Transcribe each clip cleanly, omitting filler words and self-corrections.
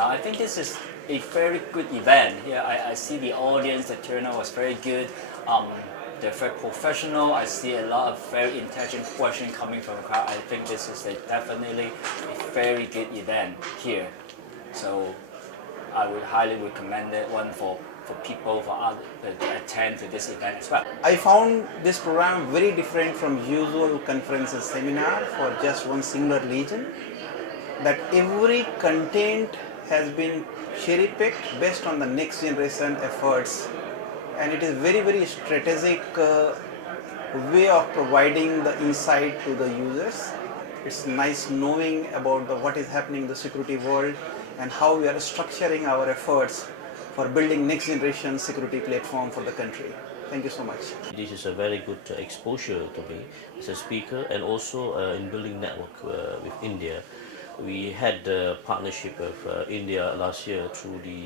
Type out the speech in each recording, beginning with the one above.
Now I think this is a very good event. Here I see the audience, the turnout was very good. They're very professional. I see a lot of very intelligent questions coming from the crowd. I think this is definitely a very good event here. So I would highly recommend it one for people for others to attend to this event as well. I found this program very different from usual conferences seminar for just one singular region, that every content has been cherry picked based on the next generation efforts, and it is very strategic way of providing the insight to the users. It's nice knowing about what is happening in the security world and how we are structuring our efforts for building next generation security platform for the country. Thank you so much. This is a very good exposure to me as a speaker, and also in building network with India. We had a partnership with India last year through the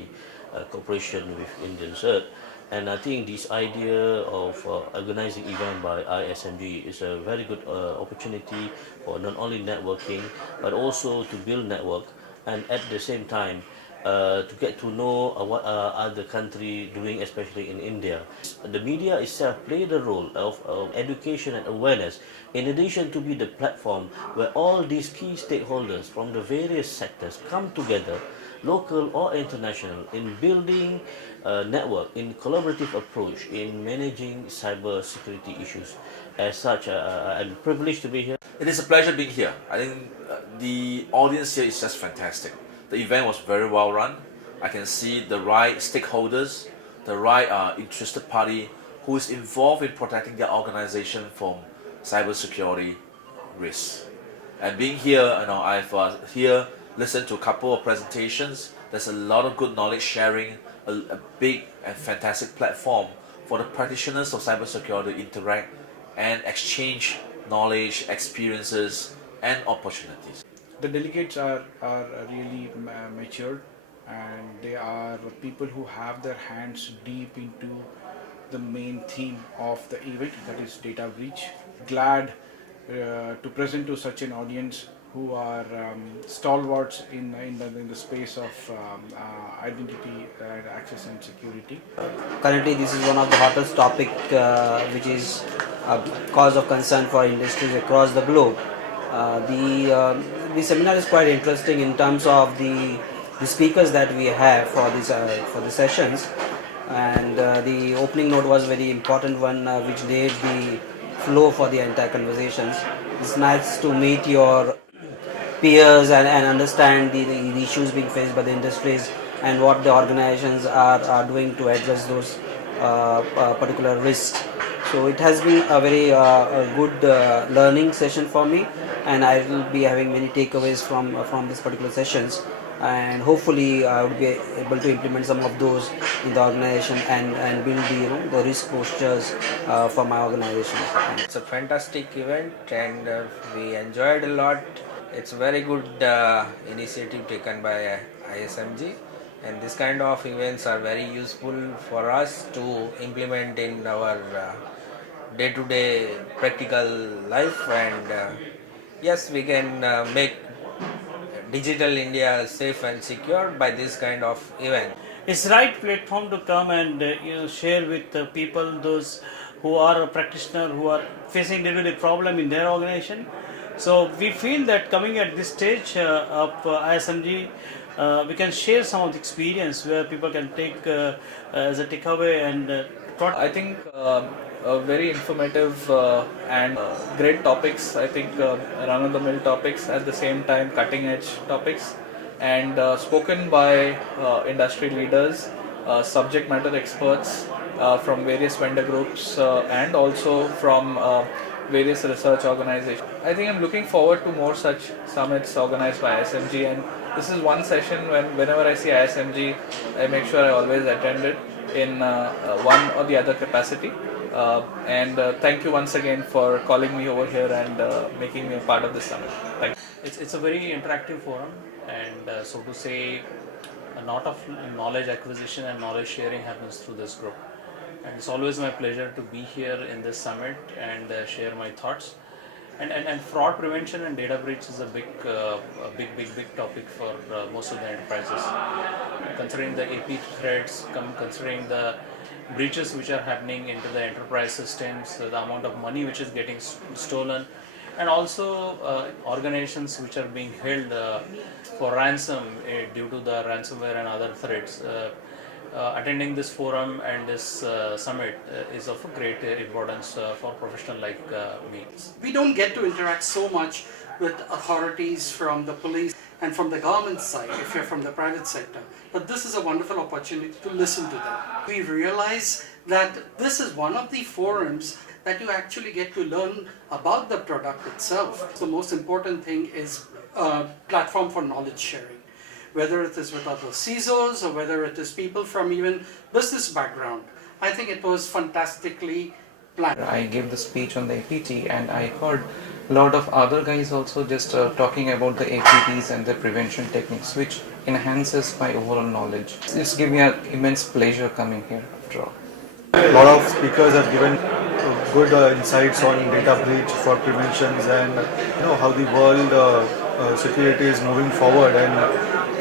cooperation with Indian CERT, and I think this idea of organizing event by ISMG is a very good opportunity for not only networking but also to build network, and at the same time to get to know what other country doing, especially in India. The media itself played the role of education and awareness, in addition to be the platform where all these key stakeholders from the various sectors come together, local or international, in building a network, in collaborative approach, in managing cyber security issues. As such, I'm privileged to be here. It is a pleasure being here. I think the audience here is just fantastic. The event was very well run. I can see the right stakeholders, the right interested party who is involved in protecting their organization from cybersecurity risks. And being here, I've here listened to a couple of presentations. There's a lot of good knowledge sharing, a big and fantastic platform for the practitioners of cybersecurity to interact and exchange knowledge, experiences, and opportunities. The delegates are really matured, and they are people who have their hands deep into the main theme of the event, that is data breach. Glad to present to such an audience who are stalwarts in the space of identity and access and security. Currently, this is one of the hottest topic which is a cause of concern for industries across the globe. The seminar is quite interesting in terms of the speakers that we have for the sessions, and the opening note was very important one, which laid the flow for the entire conversations. It's nice to meet your peers and understand the issues being faced by the industries and what the organizations are doing to address those particular risks. So it has been a very good learning session for me, and I will be having many takeaways from these particular sessions, and hopefully I will be able to implement some of those in the organization and build the risk postures for my organization. It's a fantastic event, and we enjoyed a lot. It's a very good initiative taken by ISMG, and this kind of events are very useful for us to implement in our day-to-day practical life, and yes, we can make digital India safe and secure by this kind of event. It's right platform to come and share with people, those who are a practitioner, who are facing day-to-day problem in their organization. So we feel that coming at this stage of ISMG, we can share some of the experience where people can take as a takeaway and I think very informative and great topics. I think run-of-the-mill topics, at the same time cutting-edge topics, and spoken by industry leaders, subject matter experts from various vendor groups, and also from various research organizations. I think I'm looking forward to more such summits organized by ISMG, and this is one session whenever I see ISMG, I make sure I always attend it in one or the other capacity. And thank you once again for calling me over here and making me a part of this summit. Thank you. It's a very interactive forum, and so to say, a lot of knowledge acquisition and knowledge sharing happens through this group. And it's always my pleasure to be here in this summit and share my thoughts. And fraud prevention and data breach is a big topic for most of the enterprises. Considering the AP threats, considering the breaches which are happening into the enterprise systems, the amount of money which is getting stolen, and also organizations which are being held for ransom due to the ransomware and other threats. Attending this forum and this summit is of great importance for professional like me. We don't get to interact so much with authorities from the police and from the government side if you're from the private sector. But this is a wonderful opportunity to listen to them. We realize that this is one of the forums that you actually get to learn about the product itself. The most important thing is a platform for knowledge sharing, whether it is with other CISOs or whether it is people from even business background. I think it was fantastically planned. I gave the speech on the APT and I heard a lot of other guys also just talking about the APTs and the prevention techniques, which enhances my overall knowledge. It's gave me an immense pleasure coming here after all. A lot of speakers have given good insights on data breach for preventions and how the world security is moving forward and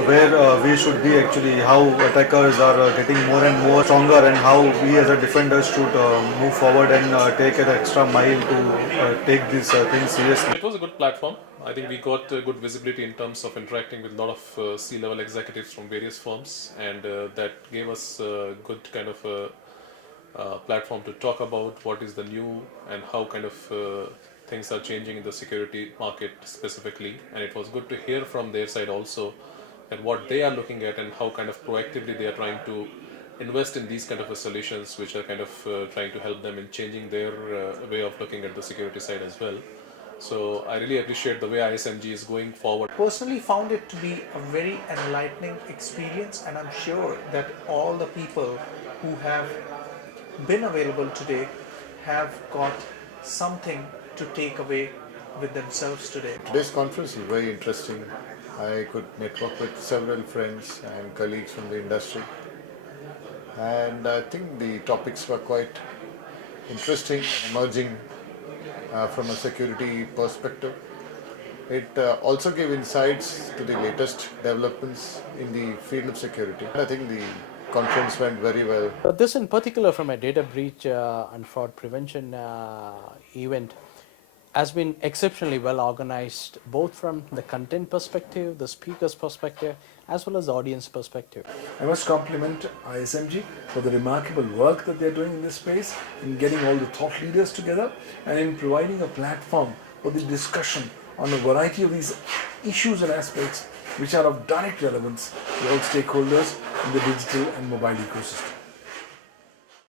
where we should be actually, how attackers are getting more and more stronger and how we as a defenders should move forward and take an extra mile to take these things seriously. It was a good platform. I think we got good visibility in terms of interacting with a lot of C-level executives from various firms, and that gave us a good kind of platform to talk about what is the new and how kind of things are changing in the security market specifically. And it was good to hear from their side also and what they are looking at and how kind of proactively they are trying to invest in these kind of solutions which are kind of trying to help them in changing their way of looking at the security side as well. So I really appreciate the way ISMG is going forward. Personally found it to be a very enlightening experience, and I'm sure that all the people who have been available today have got something to take away with themselves today. Today's conference is very interesting. I could network with several friends and colleagues from the industry, and I think the topics were quite interesting and emerging from a security perspective. It also gave insights to the latest developments in the field of security. I think the conference went very well. This in particular from a data breach and fraud prevention event has been exceptionally well organized, both from the content perspective, the speaker's perspective, as well as the audience perspective. I must compliment ISMG for the remarkable work that they are doing in this space, in getting all the thought leaders together and in providing a platform for the discussion on a variety of these issues and aspects which are of direct relevance to all stakeholders in the digital and mobile ecosystem.